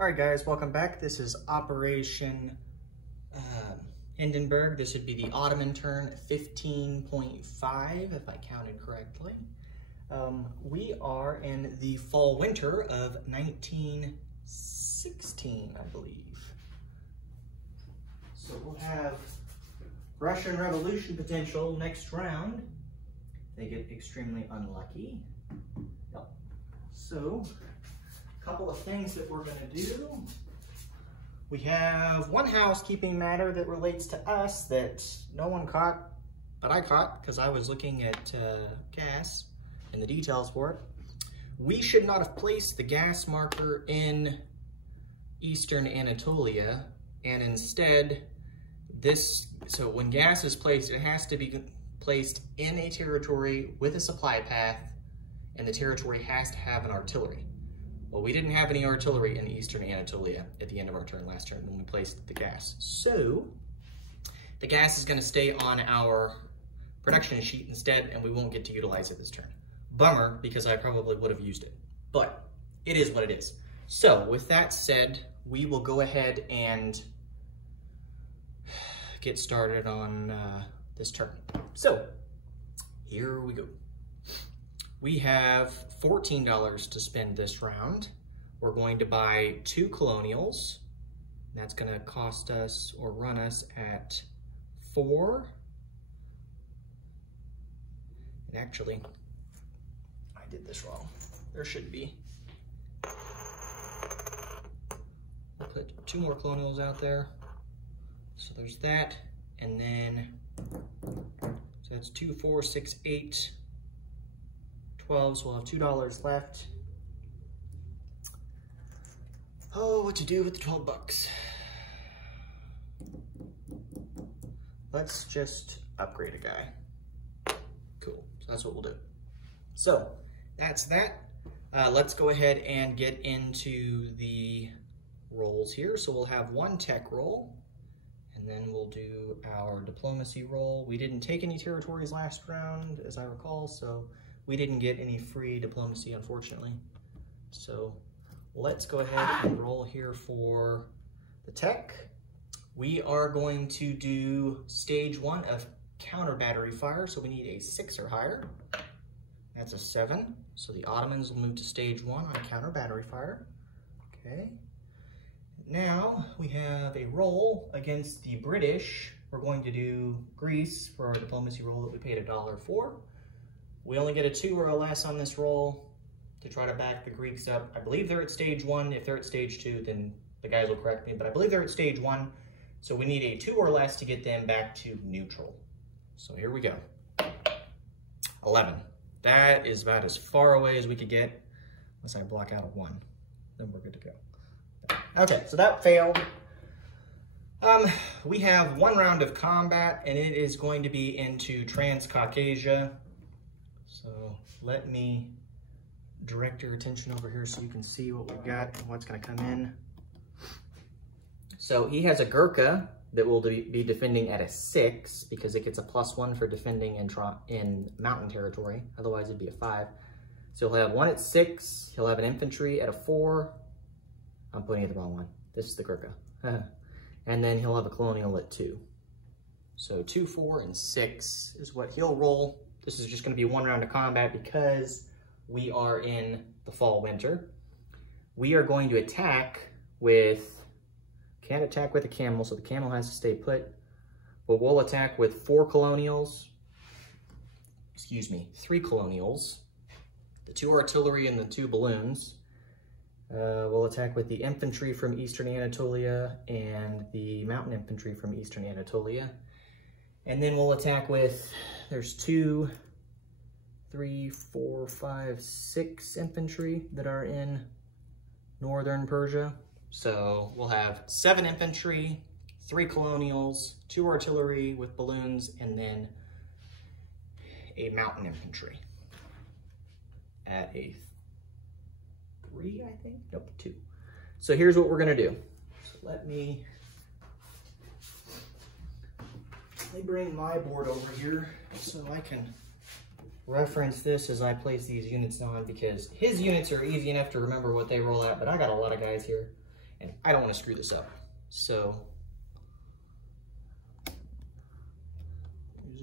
All right, guys, welcome back. This is Operation Hindenburg. This would be the Ottoman turn 15.5, if I counted correctly. We are in the fall-winter of 1916, I believe. So we'll have Russian Revolution potential next round. They get extremely unlucky. Yep. So, a couple of things that we're going to do. We have one housekeeping matter that relates to us that no one caught, but I caught because I was looking at gas and the details for it. We should not have placed the gas marker in Eastern Anatolia, and instead so when gas is placed, it has to be placed in a territory with a supply path, and the territory has to have an artillery. Well, we didn't have any artillery in Eastern Anatolia at the end of our turn last turn when we placed the gas. So the gas is going to stay on our production sheet instead, and we won't get to utilize it this turn. Bummer, because I probably would have used it, but it is what it is. So with that said, we will go ahead and get started on this turn. So here we go. We have $14 to spend this round. We're going to buy 2 colonials. That's going to cost us or run us at 4. And actually, I did this wrong. There should be. We'll put 2 more colonials out there. So there's that. And then, so that's 2, 4, 6, 8. 12, so we'll have $2 left. Oh, what to do with the 12 bucks? Let's just upgrade a guy. Cool, so that's what we'll do. So, that's that. Let's go ahead and get into the rolls here. So we'll have 1 tech roll, and then we'll do our diplomacy roll. We didn't take any territories last round, as I recall, so we didn't get any free diplomacy, unfortunately. So let's go ahead and roll here for the tech. We are going to do stage 1 of counter battery fire. So we need a 6 or higher. That's a 7. So the Ottomans will move to stage 1 on counter battery fire. Okay. Now we have a roll against the British. We're going to do Greece for our diplomacy roll that we paid $1 for. We only get a 2 or a less on this roll to try to back the Greeks up. I believe they're at stage 1. If they're at stage 2, then the guys will correct me, but I believe they're at stage 1. So we need a 2 or less to get them back to neutral. So here we go. 11. That is about as far away as we could get, unless I block out a 1. Then we're good to go. Okay, so that failed. We have 1 round of combat, and it is going to be into Transcaucasia. So let me direct your attention over here so you can see what we've got and what's going to come in. So he has a Gurkha that will be defending at a 6 because it gets a +1 for defending in mountain territory. Otherwise, it'd be a 5. So he'll have 1 at 6. He'll have an infantry at a 4. I'm putting it the wrong one. This is the Gurkha. And then he'll have a colonial at 2. So 2, 4, and 6 is what he'll roll. This is just going to be 1 round of combat because we are in the fall-winter. We are going to attack with, can't attack with a camel, so the camel has to stay put. But we'll attack with 3 colonials, the 2 artillery and the 2 balloons. We'll attack with the infantry from Eastern Anatolia and the mountain infantry from Eastern Anatolia. And then we'll attack with, there's 2, 3, 4, 5, 6 infantry that are in northern Persia. So we'll have 7 infantry, 3 colonials, 2 artillery with balloons, and then a mountain infantry at a 3, I think? Nope, 2. So here's what we're gonna do. So let me bring my board over here so I can reference this as I place these units on, because his units are easy enough to remember what they roll at, but I got a lot of guys here. and I don't want to screw this up. So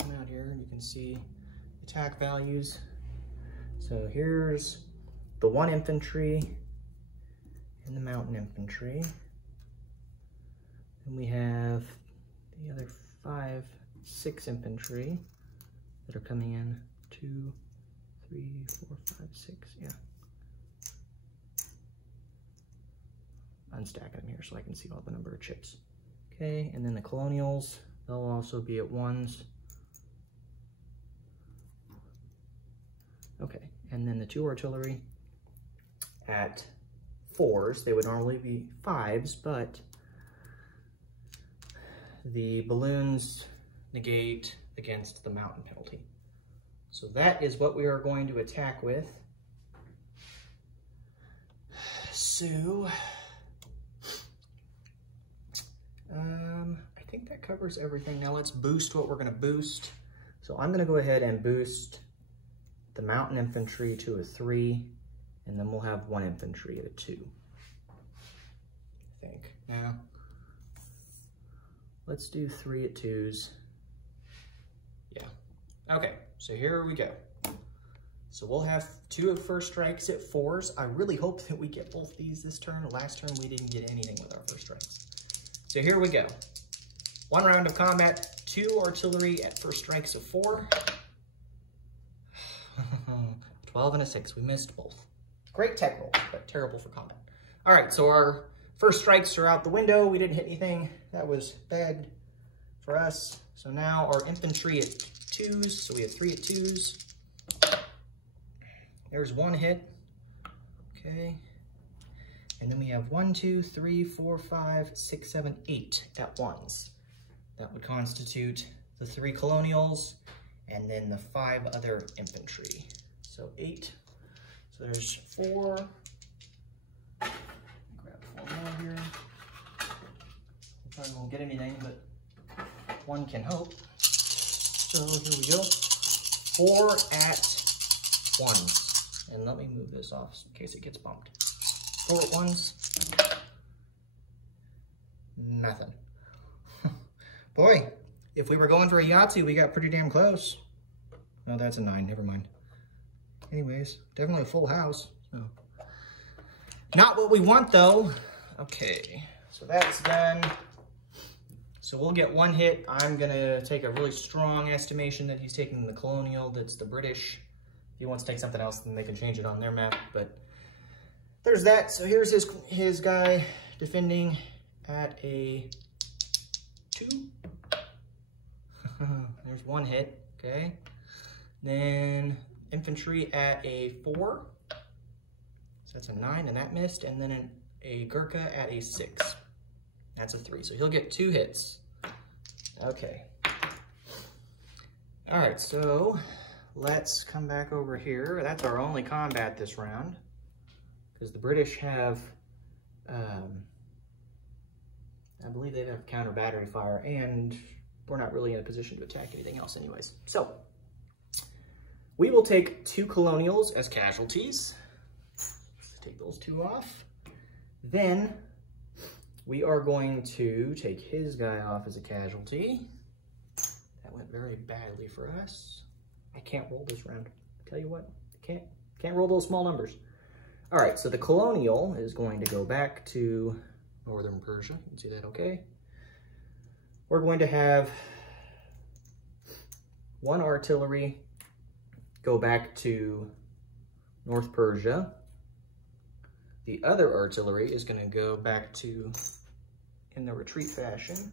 zoom out here and you can see attack values. So here's the 1 infantry and the mountain infantry. And we have the other 6 infantry that are coming in. 2, 3, 4, 5, 6, yeah. Unstacking them here so I can see all the number of chips. Okay, and then the colonials, they'll also be at 1s. Okay, and then the 2 artillery at 4s. They would normally be 5s, but the balloons negate against the mountain penalty. So that is what we are going to attack with. So, I think that covers everything. Now let's boost what we're going to boost. So I'm going to go ahead and boost the mountain infantry to a 3, and then we'll have 1 infantry at a 2. I think. Now, let's do 3 at 2s. Yeah. Okay, so here we go. So we'll have 2 first strikes at 4s. I really hope that we get both these this turn. Last turn we didn't get anything with our first strikes. So here we go. 1 round of combat, 2 artillery at first strikes of 4. 12 and a 6, we missed both. Great tech roll, but terrible for combat. All right, so our first strikes are out the window. We didn't hit anything. That was bad for us. So now our infantry at 2s, so we have 3 at 2s. There's 1 hit, okay. And then we have 1, 2, 3, 4, 5, 6, 7, 8 at 1s. That would constitute the 3 colonials and then the 5 other infantry. So 8. So there's 4. Grab 4 more here. Probably won't get anything, but one can hope. So here we go. 4 at 1s. And let me move this off in case it gets bumped. 4 at 1s. Nothing. Boy, if we were going for a Yahtzee, we got pretty damn close. No, that's a 9, never mind. Anyways, definitely a full house. So. Not what we want though. Okay, so that's done. So we'll get 1 hit. I'm gonna take a really strong estimation that he's taking the colonial, that's the British. If he wants to take something else, then they can change it on their map, but there's that. So here's his guy defending at a 2. There's 1 hit, okay. Then infantry at a 4. So that's a 9, and that missed. And then a Gurkha at a 6. That's a 3, so he'll get 2 hits. Okay. All right, so let's come back over here. That's our only combat this round, because the British have, I believe they have counter battery fire, and we're not really in a position to attack anything else anyways. So we will take 2 colonials as casualties. Let's take those 2 off. Then we are going to take his guy off as a casualty. That went very badly for us. I can't roll this round. I tell you what, can't roll those small numbers. All right, so the colonial is going to go back to northern Persia. You can see that okay. We're going to have 1 artillery go back to North Persia. The other artillery is going to go back to, in the retreat fashion,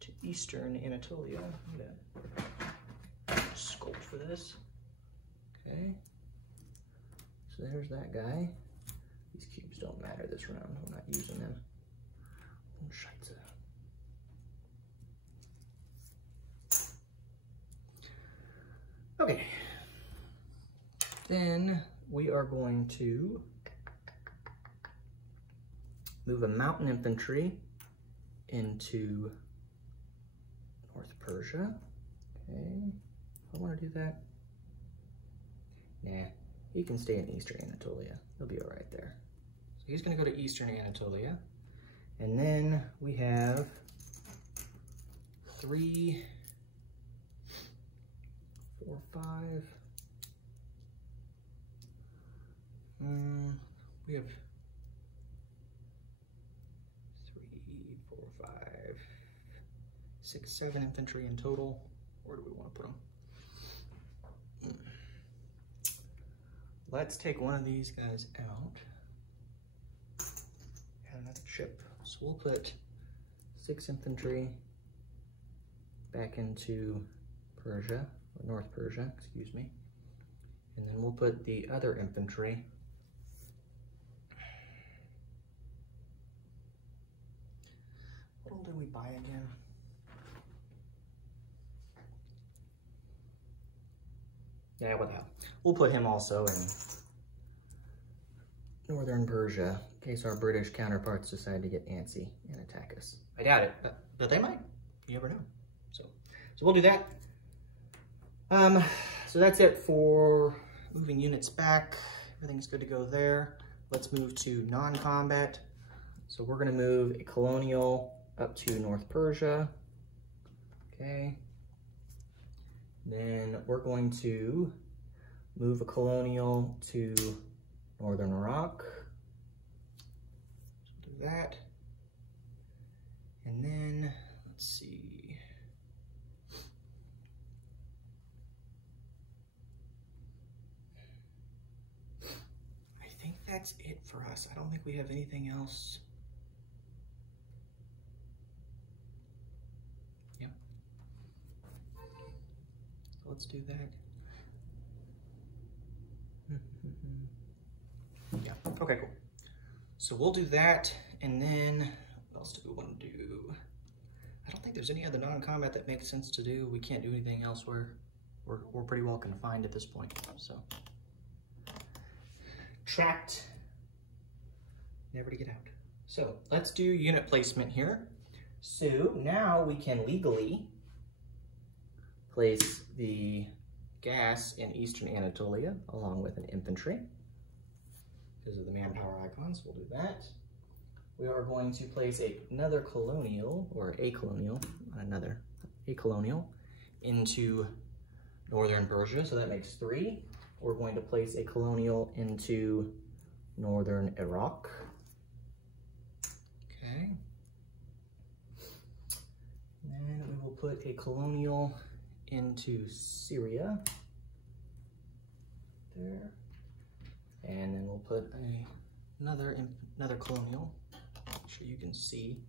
to eastern Anatolia. I'm going to sculpt for this. Okay. So there's that guy. These cubes don't matter this round. I'm not using them. Oh, Scheiße. Okay. Then we are going to move a mountain infantry into North Persia. Okay. I want to do that. Nah, he can stay in eastern Anatolia. He'll be all right there. So he's going to go to eastern Anatolia. And then we have 3, 4, 5. We have 3, 4, 5, 6, 7 infantry in total. Where do we want to put them? Let's take one of these guys out. Add another ship. So we'll put 6 infantry back into Persia, or North Persia, excuse me. And then we'll put the other infantry what all did we buy again? Yeah, what the hell. We'll put him also in Northern Persia in case our British counterparts decide to get antsy and attack us. I doubt it, but they might. You never know. So we'll do that. So that's it for moving units back. Everything's good to go there. Let's move to non-combat. So we're gonna move a colonial up to North Persia. Okay. Then we're going to move a colonial to Northern Iraq. So do that. And then, let's see. I think that's it for us. I don't think we have anything else. Yep. Let's do that. Yeah, okay, cool. So we'll do that, and then what else do we want to do? I don't think there's any other non-combat that makes sense to do. We can't do anything elsewhere. We're pretty well confined at this point, so. Trapped, never to get out. So let's do unit placement here. So now we can legally place the gas in Eastern Anatolia along with an infantry. Because of the manpower icons, we'll do that. We are going to place another colonial, or a colonial, a colonial, into Northern Persia, so that makes 3. We're going to place a colonial into Northern Iraq. Okay. And then we will put a colonial into Syria. There. And then we'll put another colonial, so you can see.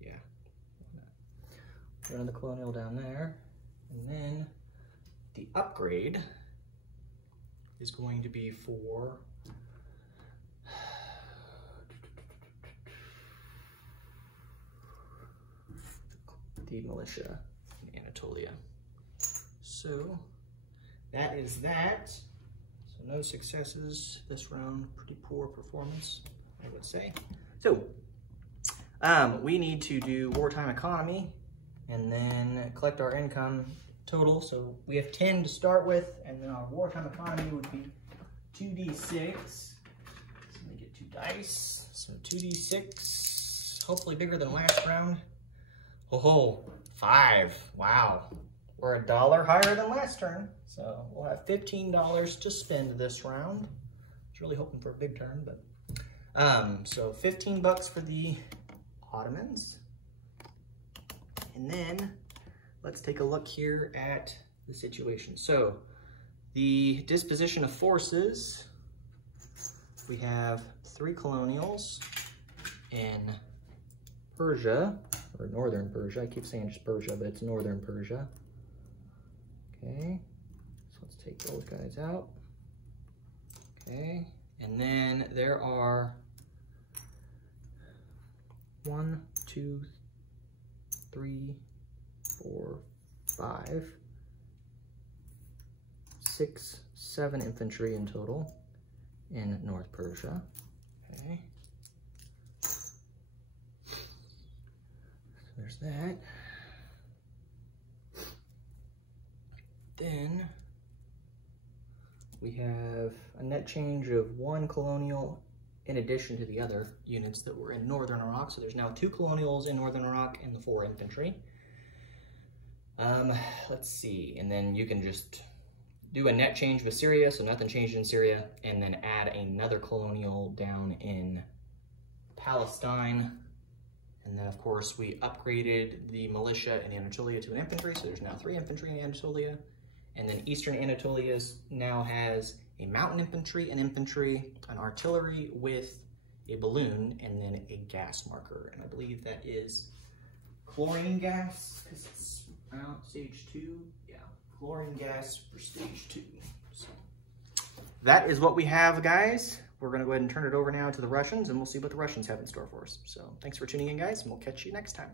Yeah. Put another colonial down there, and then the upgrade is going to be for the militia in Anatolia. So that is that. So no successes this round, pretty poor performance, I would say. So we need to do wartime economy and then collect our income total. So we have 10 to start with, and then our wartime economy would be 2d6. So let me get 2 dice. So 2d6, hopefully bigger than last round. Oh, 5. Wow. We're $1 higher than last turn. So we'll have $15 to spend this round. I was really hoping for a big turn, but so 15 bucks for the Ottomans. And then let's take a look here at the situation. So the disposition of forces, we have 3 colonials in Persia, or Northern Persia. I keep saying just Persia, but it's Northern Persia. Okay, so let's take those guys out. Okay, and then there are 1, 2, 3, 4, 5, 6, 7 infantry in total in North Persia. Okay. There's that. Then we have a net change of 1 colonial in addition to the other units that were in Northern Iraq. So there's now 2 colonials in Northern Iraq and the 4 infantry. Let's see, and then you can just do a net change with Syria, so nothing changed in Syria, and then add another colonial down in Palestine. And then of course we upgraded the militia in Anatolia to an infantry, so there's now 3 infantry in Anatolia. And then Eastern Anatolia now has a mountain infantry, an artillery with a balloon, and then a gas marker. And I believe that is chlorine gas, because it's stage 2. Yeah, chlorine gas for stage 2. So that is what we have, guys. We're gonna go ahead and turn it over now to the Russians, and we'll see what the Russians have in store for us. So thanks for tuning in, guys, and we'll catch you next time.